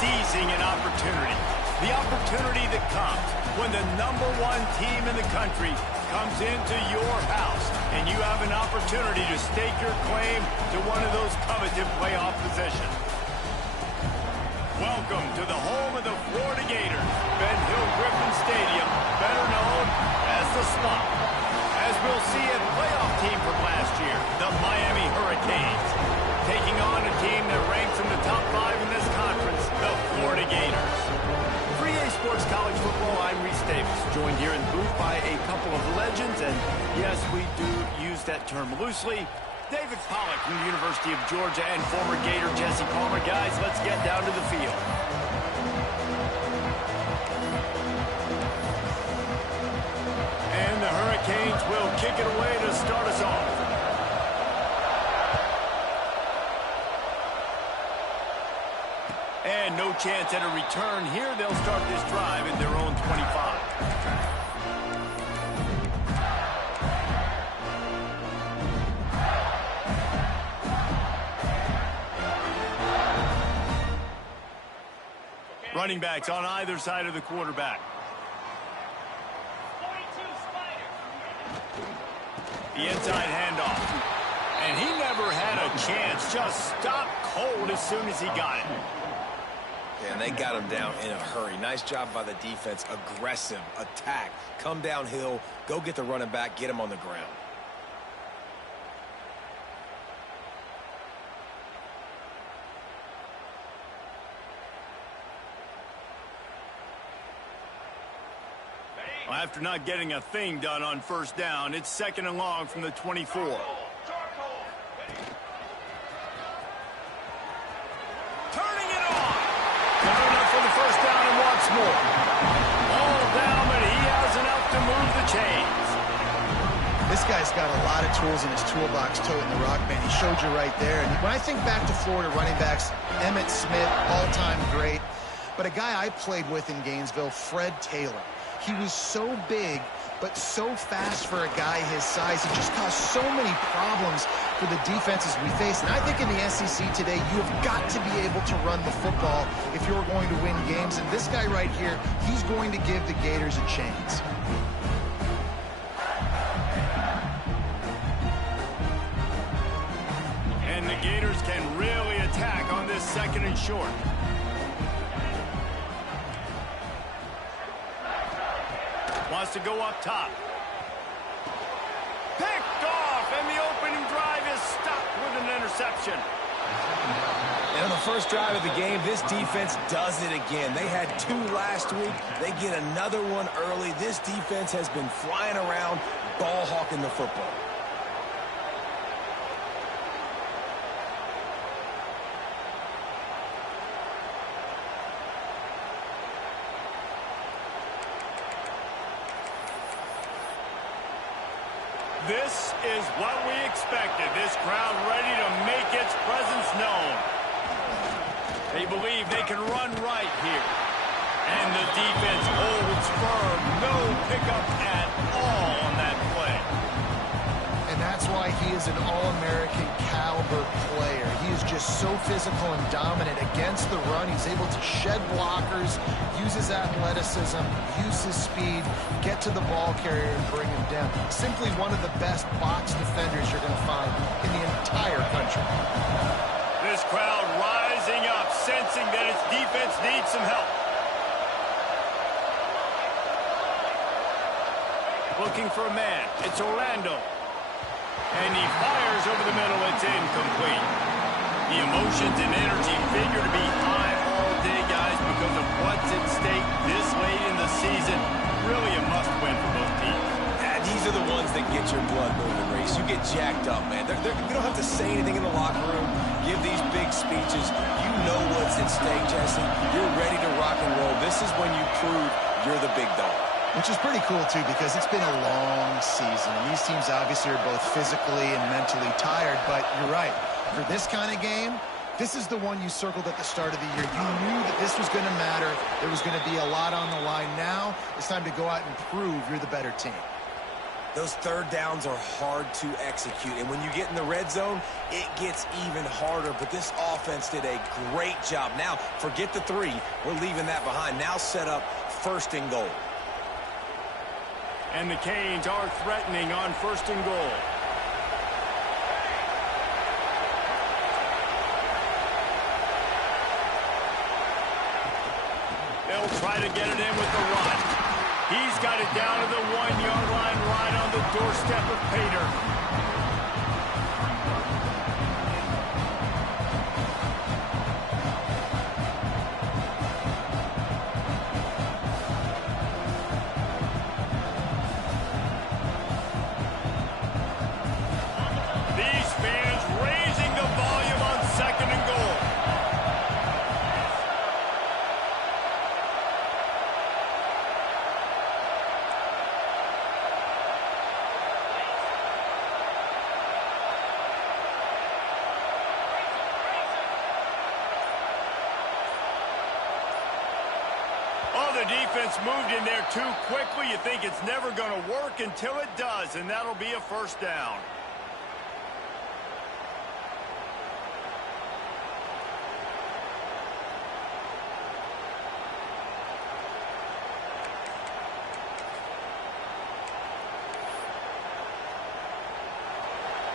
seizing an opportunity. The opportunity that comes when the #1 team in the country comes into your house and you have an opportunity to stake your claim to one of those coveted playoff positions. Welcome to the home of the Florida Gators, Ben Hill Griffin Stadium, better known as the Swamp. As we'll see a playoff team from last year, the Miami Hurricanes, taking on a team that ranks in the top 5 in this conference, the Florida Gators. For EA Sports College Football, I'm Reese Davis, joined here in the booth by a couple of legends, and yes, we do use that term loosely. David Pollack from the University of Georgia and former Gator Jesse Palmer. Guys, let's get down to the field. And the Hurricanes will kick it away to start us off. And no chance at a return here. They'll start this drive at their own 25. Running backs on either side of the quarterback. The inside handoff. And he never had a chance. Just stopped cold as soon as he got it. Yeah, and they got him down in a hurry. Nice job by the defense. Aggressive attack. Come downhill. Go get the running back. Get him on the ground. After not getting a thing done on first down, it's 2nd and long from the 24. Turning it on. Got enough for the first down and wants more. All down, but he has enough to move the chains. This guy's got a lot of tools in his toolbox, toting the rock, man. He showed you right there. And when I think back to Florida running backs, Emmitt Smith, all-time great. But a guy I played with in Gainesville, Fred Taylor. He was so big, but so fast for a guy his size. He just caused so many problems for the defenses we face. And I think in the SEC today, you have got to be able to run the football if you're going to win games. And this guy right here, he's going to give the Gators a chance. And the Gators can really attack on this 2nd and short. Wants to go up top. Picked off, and the opening drive is stopped with an interception. And on the first drive of the game, this defense does it again. They had 2 last week. They get another one early. This defense has been flying around, ball hawking the football. This is what we expected. This crowd ready to make its presence known. They believe they can run right here. And the defense holds firm. No pickup at all on that play. And that's why he is an All-American caliber player. He is just so physical and dominant against the run. He's able to shed blockers, use his athleticism, use his speed, get to the ball carrier and bring him down. Simply one of the best box defenders you're going to find in the entire country. This crowd rising up, sensing that its defense needs some help. Looking for a man. It's Orlando. And he fires over the middle. It's incomplete. The emotions and energy figure to be high all day, guys, because of what's at stake this late in the season. Really a must-win for both teams. These are the ones that get your blood moving, Reese. You get jacked up, man. You don't have to say anything in the locker room, give these big speeches. You know what's at stake, Jesse. You're ready to rock and roll. This is when you prove you're the big dog. Which is pretty cool, too, because it's been a long season. And these teams obviously are both physically and mentally tired. But you're right. For this kind of game, this is the one you circled at the start of the year. You knew that this was going to matter. There was going to be a lot on the line. Now it's time to go out and prove you're the better team. Those third downs are hard to execute, and when you get in the red zone, it gets even harder. But this offense did a great job. Now, forget the 3. We're leaving that behind. Now set up 1st and goal. And the Canes are threatening on 1st and goal. They'll try to get it in with the run. He's got it down to the 1-yard line, right on the doorstep of Pater. These fans raising the volume on 2nd and goal. Oh, the defense moved in there too quickly. You think it's never going to work until it does, and that'll be a 1st down.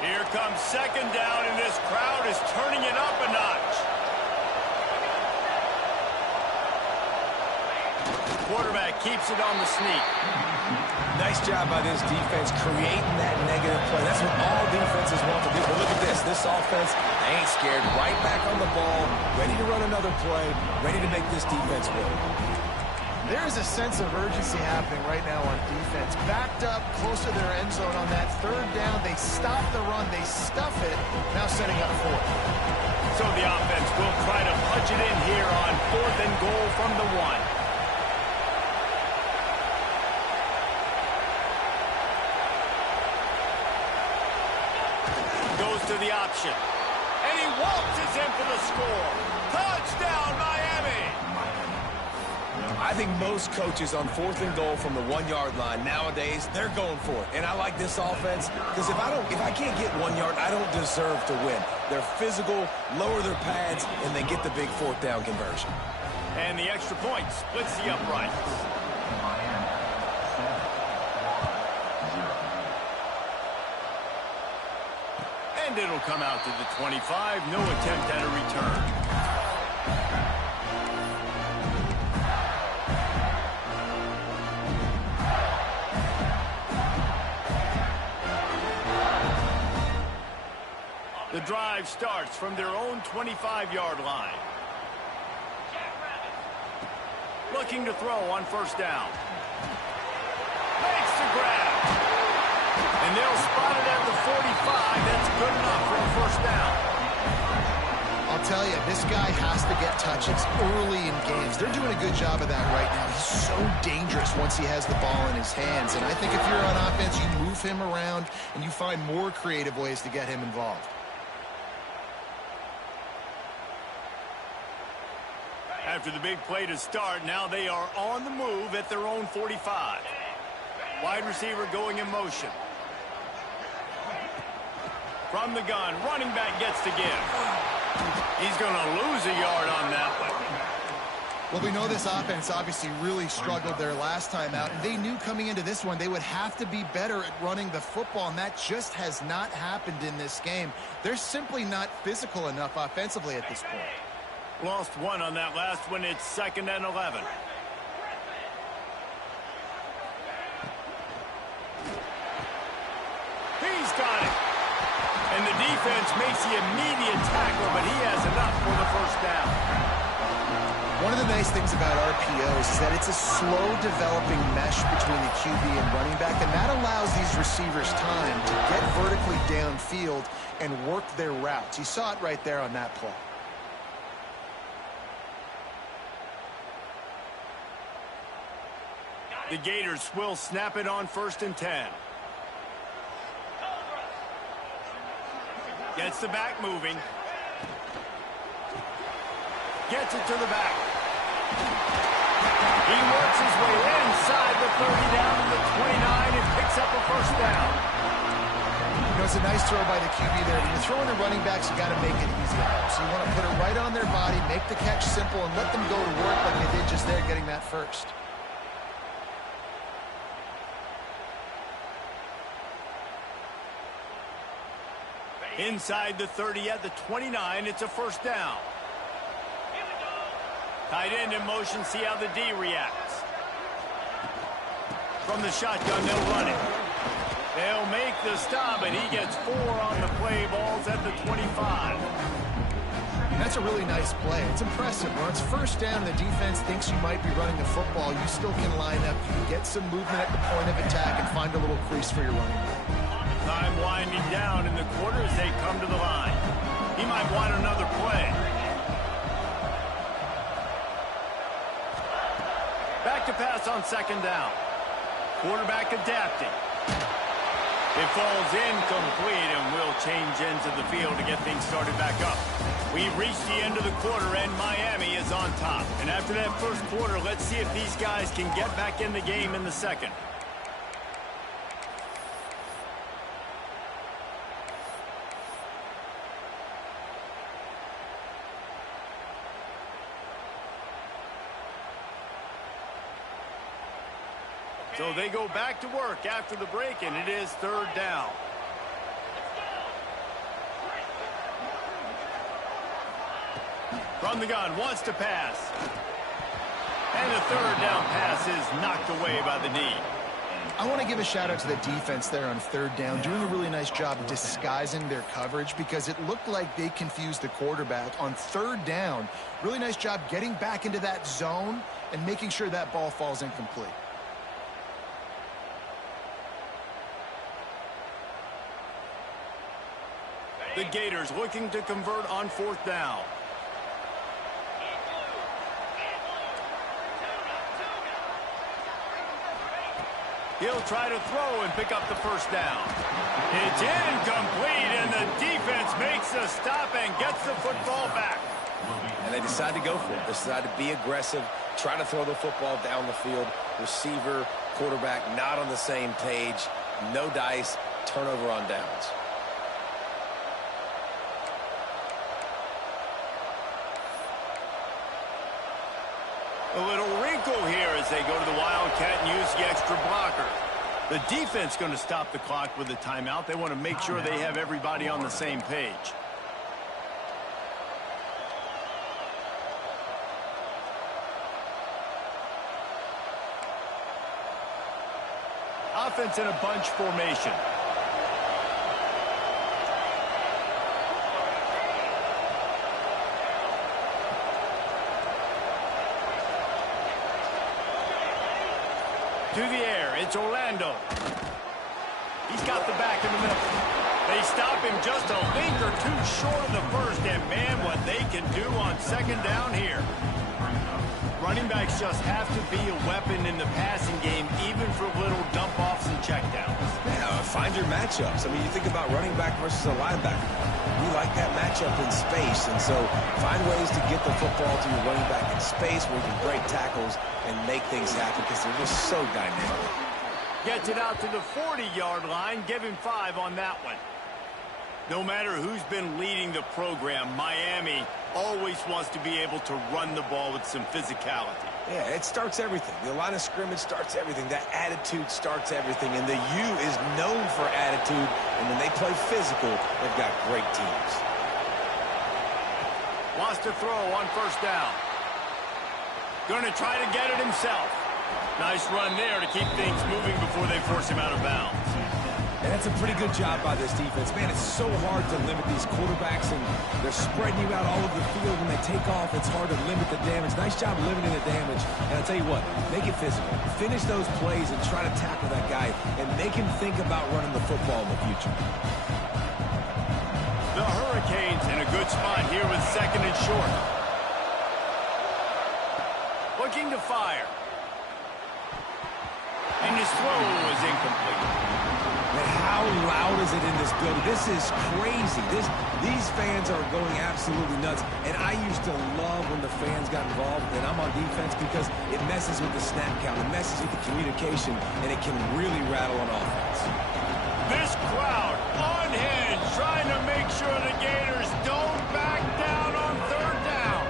Here comes 2nd down, and this crowd is turning it up a notch. Quarterback keeps it on the sneak. Nice job by this defense creating that negative play. That's what all defenses want to do. But look at this. This offense, they ain't scared. Right back on the ball, ready to run another play, ready to make this defense win. There is a sense of urgency happening right now on defense. Backed up, close to their end zone on that 3rd down. They stop the run. They stuff it. Now setting up 4th. So the offense will try to punch it in here on 4th and goal from the 1. Goes to the option. And he waltzes in for the score. Touchdown, Miami! I think most coaches on 4th and goal from the 1-yard line nowadays, they're going for it. And I like this offense because if I can't get 1 yard, I don't deserve to win. They're physical, lower their pads, and they get the big 4th down conversion. And the extra point splits the uprights. And it'll come out to the 25. No attempt at a return. The drive starts from their own 25-yard line. Looking to throw on 1st down. Makes the grab. And they'll spot it at the 45. That's good enough for a 1st down. I'll tell you, this guy has to get touches early in games. They're doing a good job of that right now. He's so dangerous once he has the ball in his hands. And I think if you're on offense, you move him around and you find more creative ways to get him involved. After the big play to start, now they are on the move at their own 45. Wide receiver going in motion. From the gun, running back gets to give. He's going to lose a yard on that one. Well, we know this offense obviously really struggled their last time out, and they knew coming into this one they would have to be better at running the football, and that just has not happened in this game. They're simply not physical enough offensively at this point. Lost one on that last one. It's 2nd and 11. He's got it. And the defense makes the immediate tackle, but he has enough for the 1st down. One of the nice things about RPOs is that it's a slow developing mesh between the QB and running back, and that allows these receivers time to get vertically downfield and work their routes. You saw it right there on that play. The Gators will snap it on 1st and 10. Gets the back moving. Gets it to the back. He works his way inside the 30 down to the 29 and picks up a first down. You know, it's a nice throw by the QB there. When you're throwing the running backs, you got to make it easy on them. So you want to put it right on their body, make the catch simple, and let them go to work like they did just there, getting that first. Inside the 30 at the 29, it's a first down. Tight end in motion, see how the D reacts. From the shotgun, they'll run it. They'll make the stop, and he gets 4 on the play. Balls at the 25. That's a really nice play. It's impressive. When it's first down and the defense thinks you might be running the football, you still can line up. You can get some movement at the point of attack and find a little crease for your running back. Time winding down in the quarter as they come to the line. He might want another play. Back to pass on second down. Quarterback adapting. It falls incomplete, and we'll change ends of the field to get things started back up. We've reached the end of the quarter, and Miami is on top. And after that first quarter, let's see if these guys can get back in the game in the second. So they go back to work after the break, and it is third down. From the gun, wants to pass. And the third down pass is knocked away by the D. I want to give a shout out to the defense there on third down, doing a really nice job disguising their coverage because it looked like they confused the quarterback on third down. Really nice job getting back into that zone and making sure that ball falls incomplete. The Gators looking to convert on fourth down. He'll try to throw and pick up the first down. It's incomplete, and the defense makes the stop and gets the football back. And they decide to go for it. They decide to be aggressive, try to throw the football down the field. Receiver, quarterback not on the same page. No dice, turnover on downs. A little wrinkle here as they go to the Wildcat and use the extra blocker. The defense going to stop the clock with a timeout. They want to make sure they have everybody on the same page. Offense in a bunch formation. To the air, it's Orlando. He's got the back in the middle. They stop him just a link or two short of the first, and man, what they can do on second down here. Running backs just have to be a weapon in the passing game, even for little dump-offs and checkdowns. Yeah, find your matchups. I mean, you think about running back versus a linebacker. We like that matchup in space, and so find ways to get the football to your running back in space where you can break tackles and make things happen because they're just so dynamic. Gets it out to the 40-yard line. Give him 5 on that one. No matter who's been leading the program, Miami always wants to be able to run the ball with some physicality. Yeah, it starts everything. The line of scrimmage starts everything. That attitude starts everything. And the U is known for attitude. And when they play physical, they've got great teams. Wants to throw on first down. Going to try to get it himself. Nice run there to keep things moving before they force him out of bounds. And that's a pretty good job by this defense. Man, it's so hard to limit these quarterbacks, and they're spreading you out all over the field. When they take off, it's hard to limit the damage. Nice job limiting the damage. And I'll tell you what, make it physical. Finish those plays and try to tackle that guy and make him think about running the football in the future. The Hurricanes in a good spot here with second and short. Looking to fire. And his throw is incomplete. And how loud is it in this building? This is crazy. These fans are going absolutely nuts. And I used to love when the fans got involved, and I'm on defense, because it messes with the snap count, it messes with the communication, and it can really rattle an offense. This crowd unhinged, trying to make sure the Gators don't back down on third down.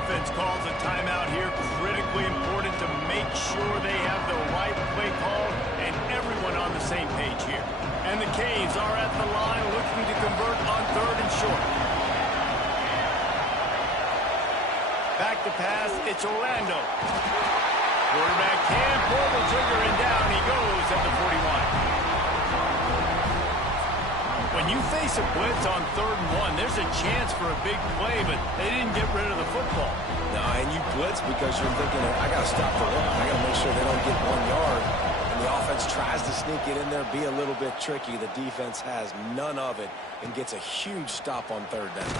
Offense calls a timeout here. Critically important to make sure they have the right play call and everyone on the same page here. And the Canes are at the line looking to convert on third and short. Back to pass, it's Orlando. Quarterback can pull the trigger, and down he goes at the 41. When you face a blitz on 3rd and 1, there's a chance for a big play, but they didn't get rid of the football. No, and you blitz because you're thinking, I got to stop the run. I got to make sure they don't get 1 yard. And the offense tries to sneak it in there, be a little bit tricky. The defense has none of it and gets a huge stop on 3rd down.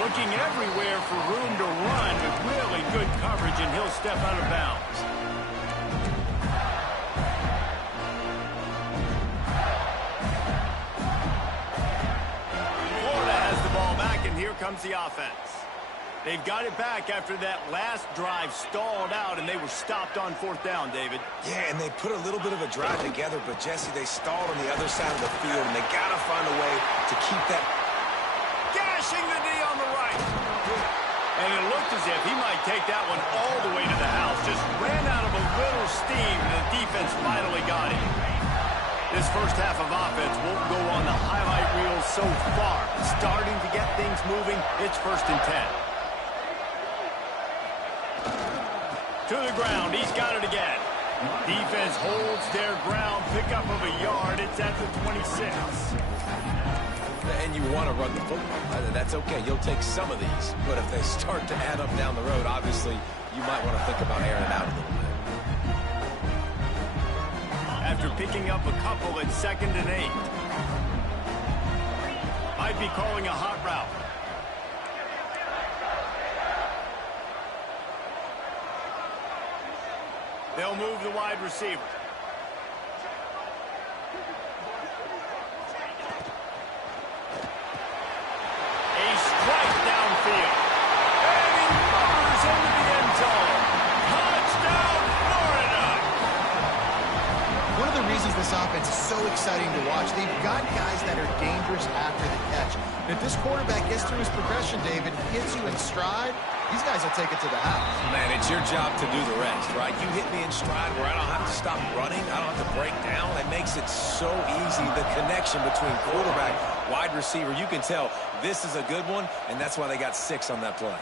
Looking everywhere for room to run with really good coverage, and he'll step out of bounds. Here comes the offense. They've got it back after that last drive stalled out, and they were stopped on 4th down, David. Yeah, and they put a little bit of a drive together, but, Jesse, they stalled on the other side of the field, and they got to find a way to keep that. Gashing the knee on the right. And it looked as if he might take that one all the way to the house. Just ran out of a little steam, and the defense finally got him. This first half of offense won't go on the highlight reel so far. Starting to get things moving. It's 1st and 10. To the ground. He's got it again. Defense holds their ground. Pickup of a yard. It's at the 26. And you want to run the football. That's okay. You'll take some of these. But if they start to add up down the road, obviously, you might want to think about airing it out a little bit. After picking up a couple at 2nd and 8. Might be calling a hot route. They'll move the wide receiver. A strike downfield. And he murders into the end zone. Touchdown, Florida! One of the reasons this offense is so exciting to watch, they've got guys that are dangerous after the catch. And if this quarterback gets through his progression, David, hits you in stride, these guys will take it to the house. Man, it's your job to do the rest, right? You hit me in stride where I don't have to stop running. I don't have to break down. It makes it so easy. The connection between quarterback, wide receiver, you can tell this is a good one, and that's why they got 6 on that play.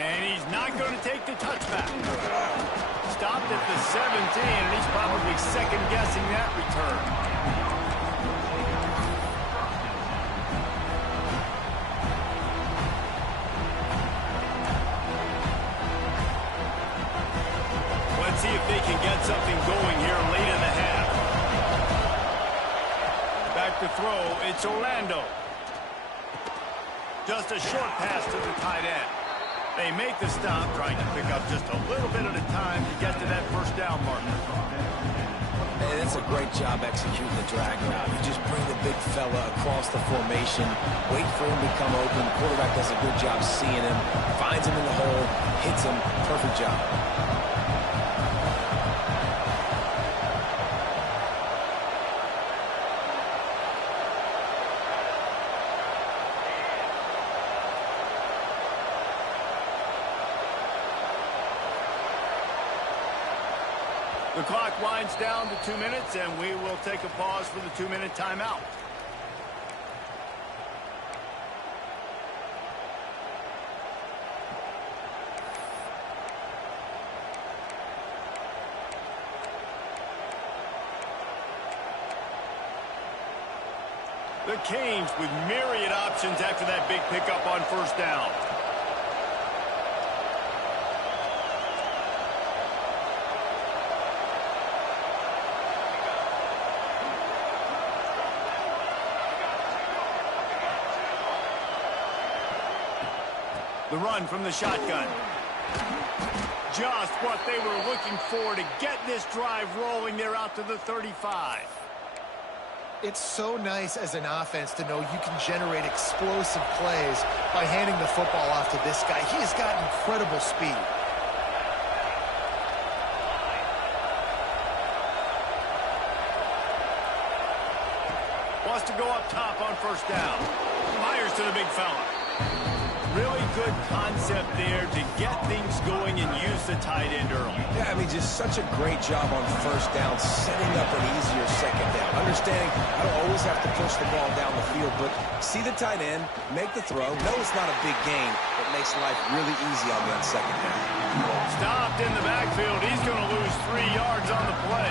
And he's not going to take the touchback. Stopped at the 17, and he's probably second-guessing that return. Let's see if they can get something going here late in the half. Back to throw, it's Orlando. Just a short pass to the tight end. They make the stop, trying to pick up just a little bit at a time to get to that 1st down marker. And it's a great job executing the drag route. You just bring the big fella across the formation, wait for him to come open. The quarterback does a good job seeing him, finds him in the hole, hits him. Perfect job. The clock winds down to 2 minutes, and we will take a pause for the 2-minute timeout. The Canes with myriad options after that big pickup on 1st down. The run from the shotgun. Just what they were looking for to get this drive rolling. They're out to the 35. It's so nice as an offense to know you can generate explosive plays by handing the football off to this guy. He has got incredible speed. Wants to go up top on first down. Fires to the big fella. Really good concept there to get things going and use the tight end early. Yeah, I mean, just such a great job on first down, setting up an easier second down. Understanding I don't always have to push the ball down the field, but see the tight end, make the throw. No, it's not a big gain, but makes life really easy on that second down. Stopped in the backfield. He's going to lose 3 yards on the play.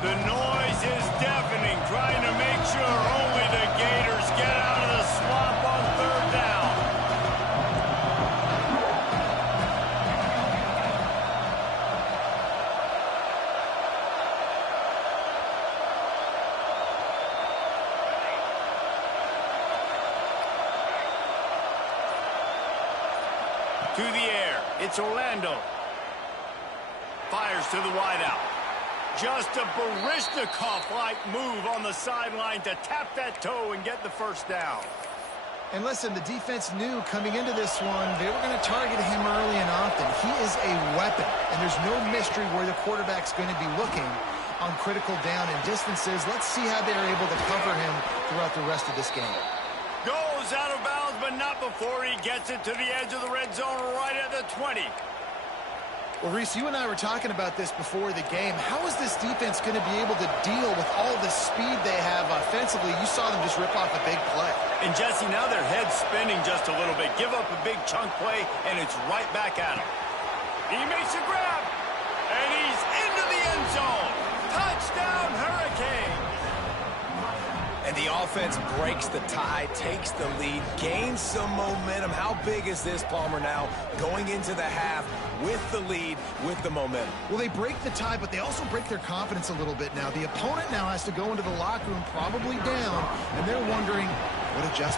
The noise is deafening, trying to make sure only the Gators get out of the swamp on third down. To the air, it's Orlando. Fires to the wideout. Just a Baryshnikov-like move on the sideline to tap that toe and get the first down. And listen, the defense knew coming into this one, they were going to target him early and often. He is a weapon, and there's no mystery where the quarterback's going to be looking on critical down and distances. Let's see how they're able to cover him throughout the rest of this game. Goes out of bounds, but not before he gets it to the edge of the red zone right at the 20. Well, Reese, you and I were talking about this before the game. How is this defense going to be able to deal with all the speed they have offensively? You saw them just rip off a big play. And, Jesse, now their head's spinning just a little bit. Give up a big chunk play, and it's right back at him. He makes a grab, and he's into the end zone. Touchdown, Hurricanes! And the offense breaks the tie, takes the lead, gains some momentum. How big is this, Palmer, now going into the half with the lead, with the momentum? Well, they break the tie, but they also break their confidence a little bit now. The opponent now has to go into the locker room probably down, and they're wondering what adjustments